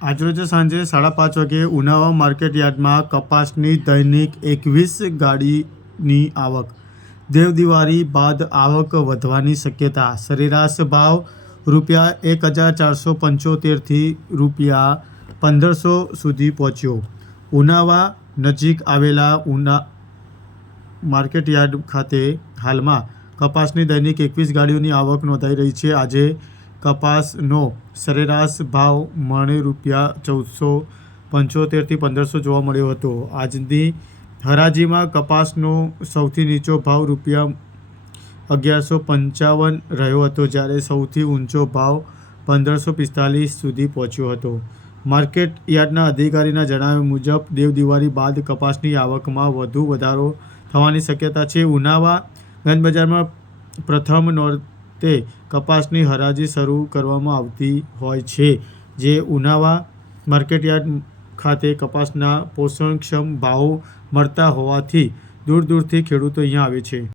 આજરોજ સાંજે 5:30 વાગે ઉનાવા માર્કેટ યાર્ડમાં કપાસની દૈનિક 21 ગાડીની આવક. દેવદિવાળી બાદ આવક વધવાની શક્યતા. સરેરાશ ભાવ ₹1,475 થી ₹1,500 સુધી પહોંચ્યો. ઉનાવા નજીક આવેલા માર્કેટ યાર્ડ ખાતે હાલમાં કપાસની દૈનિક 21 ગાડીઓની આવક નોંધાઈ રહી છે. આજે કપાસનો સરેરાશ ભાવ મણે ₹1,475 થી ₹1,500 જોવા મળ્યો હતો. આજની હરાજીમાં કપાસનો સૌથી નીચો ભાવ ₹1,155 રહ્યો હતો, જ્યારે સૌથી ઊંચો ભાવ ₹1,545 સુધી પહોંચ્યો હતો. માર્કેટ યાર્ડના અધિકારીના જણાવ્યા મુજબ દેવદિવાળી બાદ કપાસની આવકમાં વધુ વધારો થવાની શક્યતા છે. ઉનાવા ગંજ બજારમાં પ્રથમ નોરતે કપાસની હરાજી શરૂ કરવામાં આવતી હોય છે, જે ઉનાવા માર્કેટ યાર્ડ ખાતે કપાસના પોષણક્ષમ ભાવો મળતા હોવાથી દૂર દૂરથી ખેડૂતો અહીંયા આવે છે.